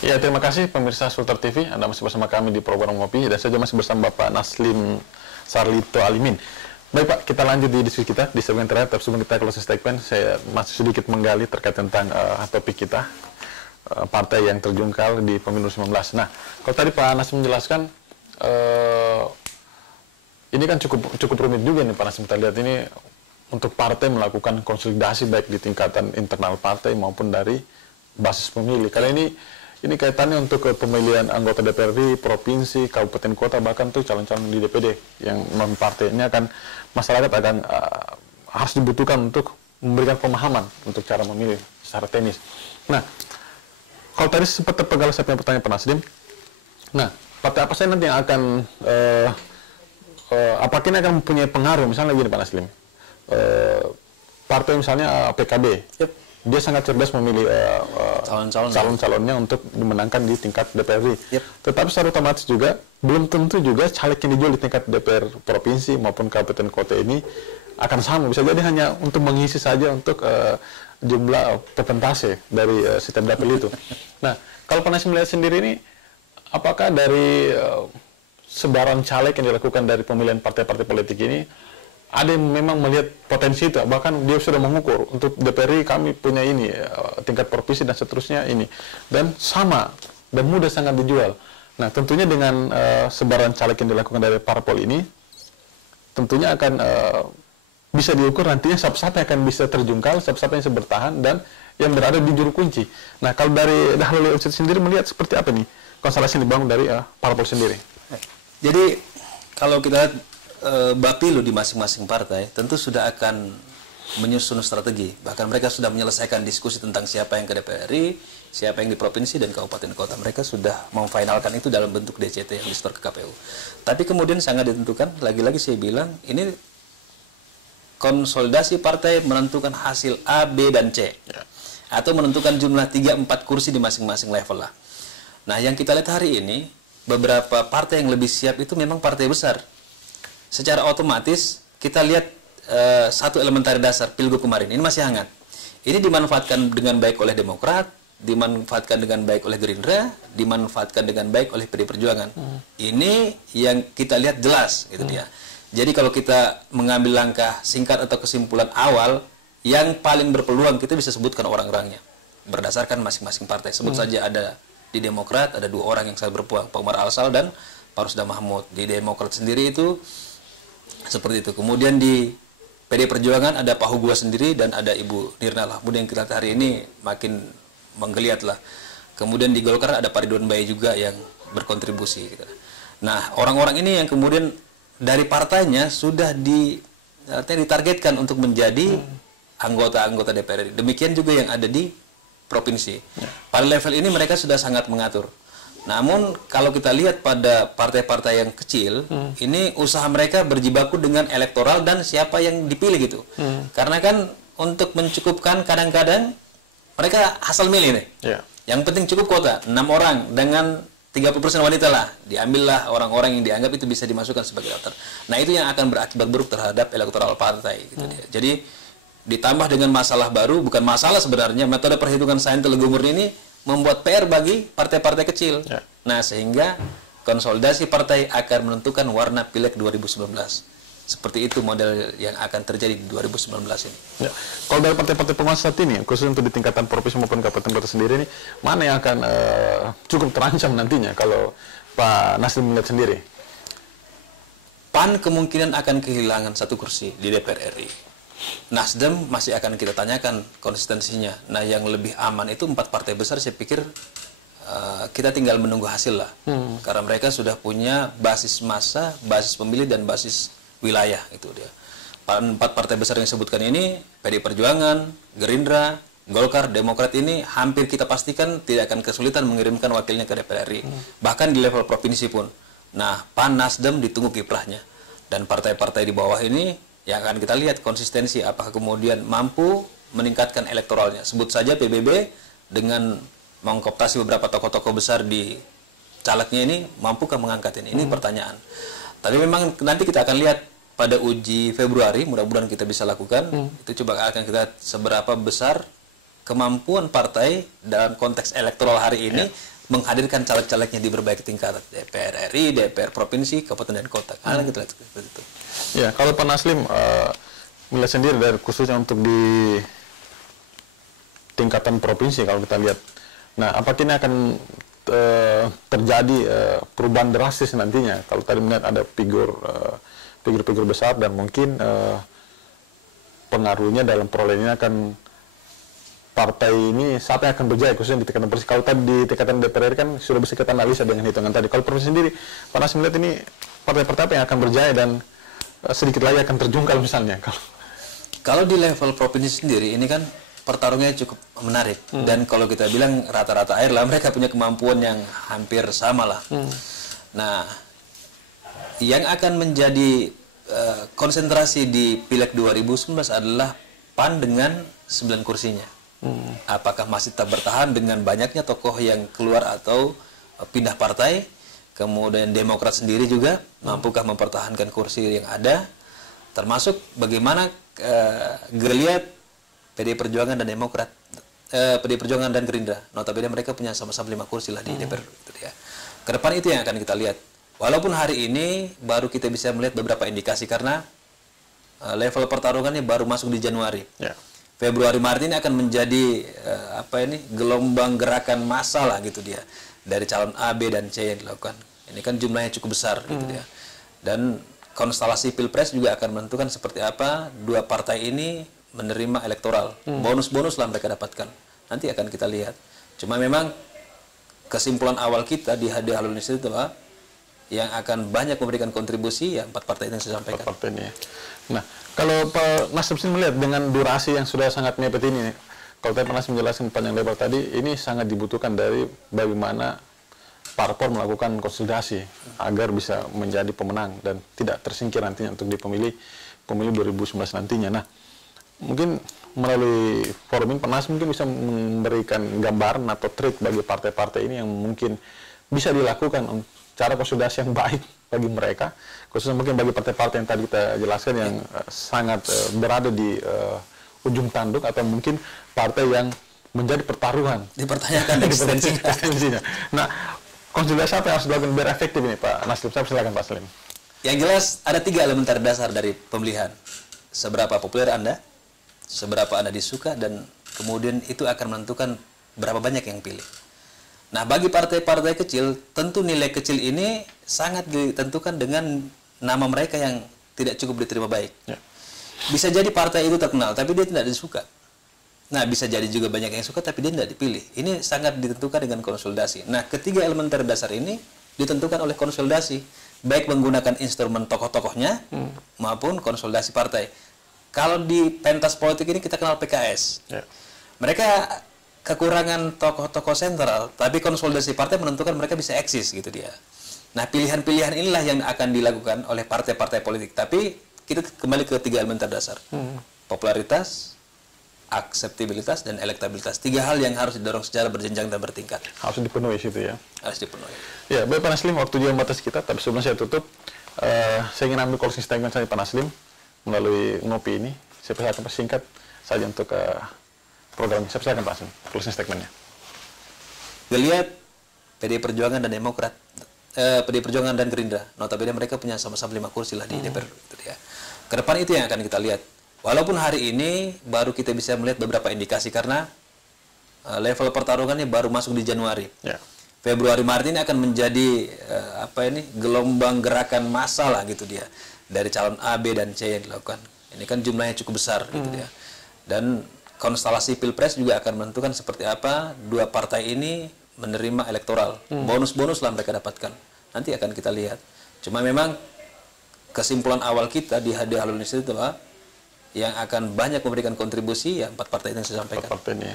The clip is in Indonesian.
Ya, terima kasih pemirsa Sultan TV. Anda masih bersama kami di program Ngopi, dan saya masih bersama Bapak Naslim Sarlito Alimin. Baik Pak, kita lanjut di diskusi kita di segmen terakhir. Tapi sebelum kita closing statement, saya masih sedikit menggali terkait tentang topik kita, partai yang terjungkal di pemilu 19. Nah, kalau tadi Pak Naslim menjelaskan, ini kan cukup rumit juga nih Pak Naslim. Kita lihat ini untuk partai melakukan konsolidasi baik di tingkatan internal partai maupun dari basis pemilih. Kali ini kaitannya untuk pemilihan anggota DPRD, provinsi, kabupaten, kota, bahkan tuh calon-calon di DPD yang non partai. Ini akan masyarakat akan harus dibutuhkan untuk memberikan pemahaman untuk cara memilih secara teknis. Nah, kalau tadi sempat terpegal saya punya pertanyaan Pak Naslim. Nah, partai apa saja nanti yang akan apakah ini akan mempunyai pengaruh? Misalnya gini Pak Naslim, partai misalnya PKB. Yep. Dia sangat cerdas memilih calon-calonnya untuk dimenangkan di tingkat DPRD. Yep. Tetapi secara otomatis juga, belum tentu juga caleg yang dijual di tingkat DPR provinsi maupun kabupaten kota ini akan sama. Bisa jadi hanya untuk mengisi saja untuk jumlah persentase dari sistem dapil itu. Nah, kalau Pak Naslim melihat sendiri ini, apakah dari sebaran caleg yang dilakukan dari pemilihan partai-partai politik ini, ada yang memang melihat potensi itu, bahkan dia sudah mengukur untuk DPRD kami punya ini, tingkat provinsi dan seterusnya ini, dan sama dan mudah sangat dijual. Nah, tentunya dengan sebaran caleg yang dilakukan dari parpol ini, tentunya akan bisa diukur nantinya siapa-siapa yang akan bisa terjungkal, siapa-siapa yang bisa bertahan dan yang berada di juru kunci. Nah, kalau dari Dahlil sendiri melihat seperti apa nih konstelasi yang dibangun dari parpol sendiri? Jadi kalau kita lihat Bapilu di masing-masing partai tentu sudah akan menyusun strategi. Bahkan mereka sudah menyelesaikan diskusi tentang siapa yang ke DPRI, siapa yang di provinsi dan kabupaten kota. Mereka sudah memfinalkan itu dalam bentuk DCT yang disetor ke KPU. Tapi kemudian sangat ditentukan, lagi-lagi saya bilang, ini konsolidasi partai menentukan hasil A, B, dan C. Atau menentukan jumlah 3-4 kursi di masing-masing level lah. Nah, yang kita lihat hari ini, beberapa partai yang lebih siap itu memang partai besar. Secara otomatis kita lihat satu elementari dasar pilgub kemarin ini masih hangat. Ini dimanfaatkan dengan baik oleh Demokrat, dimanfaatkan dengan baik oleh Gerindra, dimanfaatkan dengan baik oleh PD Perjuangan. Ini yang kita lihat jelas, gitu dia. Jadi kalau kita mengambil langkah singkat atau kesimpulan awal, yang paling berpeluang kita bisa sebutkan orang-orangnya berdasarkan masing-masing partai. Sebut saja ada di Demokrat ada 2 orang yang sangat berpeluang, Pak Umar Alsal dan Pak Rusda Mahmud. Di Demokrat sendiri itu seperti itu. Kemudian di PD Perjuangan ada Pak Hugua sendiri dan ada Ibu Nirna lah. Kemudian kita lihat hari ini makin menggeliat lah. Kemudian di Golkar ada Pak Ridwan Bayi juga yang berkontribusi. Gitu. Nah, orang-orang ini yang kemudian dari partainya sudah ditargetkan untuk menjadi anggota-anggota DPR. Demikian juga yang ada di provinsi. Pada level ini mereka sudah sangat mengatur. Namun kalau kita lihat pada partai-partai yang kecil, ini usaha mereka berjibaku dengan elektoral dan siapa yang dipilih gitu. Karena kan untuk mencukupkan kadang-kadang mereka asal milih nih. Yang penting cukup kuota 6 orang dengan 30% wanita lah. Diambillah orang-orang yang dianggap itu bisa dimasukkan sebagai daftar. Nah, itu yang akan berakibat buruk terhadap elektoral partai gitu dia. Jadi ditambah dengan masalah baru, bukan masalah sebenarnya, metode perhitungan saintis legumur ini membuat PR bagi partai-partai kecil. Nah, sehingga konsolidasi partai akan menentukan warna pileg 2019. Seperti itu model yang akan terjadi di 2019 ini. Kalau dari partai-partai penguasa saat ini, khusus untuk di tingkatan provinsi maupun kabupaten kota sendiri ini, mana yang akan cukup terancam nantinya kalau Pak Naslim melihat sendiri? PAN kemungkinan akan kehilangan 1 kursi di DPR RI. Nasdem masih akan kita tanyakan konsistensinya. Nah, yang lebih aman itu 4 partai besar, saya pikir kita tinggal menunggu hasil lah. Karena mereka sudah punya basis massa, basis pemilih, dan basis wilayah. Itu dia. 4 partai besar yang disebutkan ini, PD Perjuangan, Gerindra, Golkar, Demokrat ini hampir kita pastikan tidak akan kesulitan mengirimkan wakilnya ke DPR RI. Bahkan di level provinsi pun. Nah, PAN, Nasdem ditunggu kiprahnya. Dan partai-partai di bawah ini yang akan kita lihat konsistensi apakah kemudian mampu meningkatkan elektoralnya. Sebut saja PBB dengan mengkooptasi beberapa tokoh-tokoh besar di calegnya ini, mampukah mengangkat ini? Ini pertanyaan. Tapi memang nanti kita akan lihat pada uji Februari, mudah-mudahan kita bisa lakukan. Itu coba akan kita seberapa besar kemampuan partai dalam konteks elektoral hari ini menghadirkan caleg-calegnya di berbagai tingkat, DPR RI, DPR provinsi, kabupaten dan kota. Kita lihat seperti itu. Ya, kalau Pak Naslim melihat sendiri dari khususnya untuk di tingkatan provinsi kalau kita lihat, nah apakah ini akan terjadi perubahan drastis nantinya? Kalau tadi melihat ada figur-figur besar dan mungkin pengaruhnya dalam perolehannya akan partai ini siapa yang akan berjaya khususnya di tingkatan provinsi. Kalau tadi di tingkatan DPR kan sudah bisa kita analisa dengan hitungan tadi. Kalau provinsi sendiri, Pak Naslim melihat ini partai-partai apa yang akan berjaya dan sedikit lagi akan terjungkal misalnya. Kalau di level provinsi sendiri ini kan pertarungannya cukup menarik dan kalau kita bilang rata-rata air lah mereka punya kemampuan yang hampir sama lah. Nah, yang akan menjadi konsentrasi di Pileg 2019 adalah PAN dengan 9 kursinya. Apakah masih tetap bertahan dengan banyaknya tokoh yang keluar atau pindah partai? Kemudian Demokrat sendiri juga mampukah mempertahankan kursi yang ada? Termasuk bagaimana geliat PDI Perjuangan dan Demokrat, PDI Perjuangan dan Gerindra. Notabene mereka punya sama-sama 5 kursi lah di DPR. Gitu ya. Kedepan itu yang akan kita lihat. Walaupun hari ini baru kita bisa melihat beberapa indikasi karena level pertarungannya baru masuk di Januari. Yeah. Februari Maret ini akan menjadi gelombang gerakan massa lah gitu dia dari calon A, B dan C yang dilakukan. Ini kan jumlahnya cukup besar gitu ya. Dan konstelasi Pilpres juga akan menentukan seperti apa dua partai ini menerima elektoral. Bonus-bonus lah mereka dapatkan. Nanti akan kita lihat. Cuma memang kesimpulan awal kita di HD Halo Indonesia itu adalah yang akan banyak memberikan kontribusi ya 4 partai yang saya sampaikan. 4 partai ini. Nah, kalau Pak Naslim melihat dengan durasi yang sudah sangat mepet ini, kalau tadi Pak Naslim menjelaskan panjang lebar tadi, ini sangat dibutuhkan dari bagaimana parpol melakukan konsolidasi agar bisa menjadi pemenang dan tidak tersingkir nantinya untuk di pemilu 2019 nantinya. Nah, mungkin melalui forum ini Pak Naslim mungkin bisa memberikan gambaran atau trik bagi partai-partai ini yang mungkin bisa dilakukan cara konsolidasi yang baik bagi mereka, khususnya mungkin bagi partai-partai yang tadi kita jelaskan yang sangat berada di ujung tanduk atau mungkin partai yang menjadi pertaruhan. Dipertanyakan eksistensinya. Nah, konsolidasi apa yang harus dilakukan biar efektif ini Pak Naslim? Saya silakan Pak Naslim. Yang jelas ada 3 elementer dasar dari pemilihan. Seberapa populer Anda, seberapa Anda disuka, dan kemudian itu akan menentukan berapa banyak yang pilih. Nah, bagi partai-partai kecil, tentu nilai kecil ini sangat ditentukan dengan nama mereka yang tidak cukup diterima baik. Ya. Bisa jadi partai itu terkenal, tapi dia tidak disuka. Nah, bisa jadi juga banyak yang suka, tapi dia tidak dipilih. Ini sangat ditentukan dengan konsolidasi. Nah, ketiga elementer dasar ini ditentukan oleh konsolidasi, baik menggunakan instrumen tokoh-tokohnya maupun konsolidasi partai. Kalau di pentas politik ini kita kenal PKS. Ya. Mereka kekurangan tokoh-tokoh sentral, tapi konsolidasi partai menentukan mereka bisa eksis gitu dia. Nah, pilihan-pilihan inilah yang akan dilakukan oleh partai-partai politik. Tapi kita kembali ke 3 elementer dasar. Popularitas, akseptabilitas, dan elektabilitas. 3 hal yang harus didorong secara berjenjang dan bertingkat. Harus dipenuhi situ ya? Harus dipenuhi. Ya, baik Pak Naslim, waktu juga membatasi kita, tapi sebelum saya tutup, saya ingin ambil closing statement saya Pak Naslim melalui ngopi ini. Saya persilakan persingkat saja untuk program. Saya persilakan Pak Naslim, closing statement-nya. Geliat PDI Perjuangan dan Demokrat, PDI Perjuangan dan Gerindra, notabene mereka punya sama-sama 5 kursi lah di DPR. Gitu ya. Kedepan itu yang akan kita lihat. Walaupun hari ini baru kita bisa melihat beberapa indikasi karena level pertarungannya baru masuk di Januari. Ya. Februari Maret ini akan menjadi gelombang gerakan massa lah gitu dia dari calon A, B dan C yang dilakukan. Ini kan jumlahnya cukup besar gitu dia. Dan konstelasi Pilpres juga akan menentukan seperti apa dua partai ini menerima elektoral. Bonus-bonus lah mereka dapatkan. Nanti akan kita lihat. Cuma memang kesimpulan awal kita di HD Halo Indonesia itu adalah yang akan banyak memberikan kontribusi ya 4 partai yang saya sampaikan. 4 partai ini.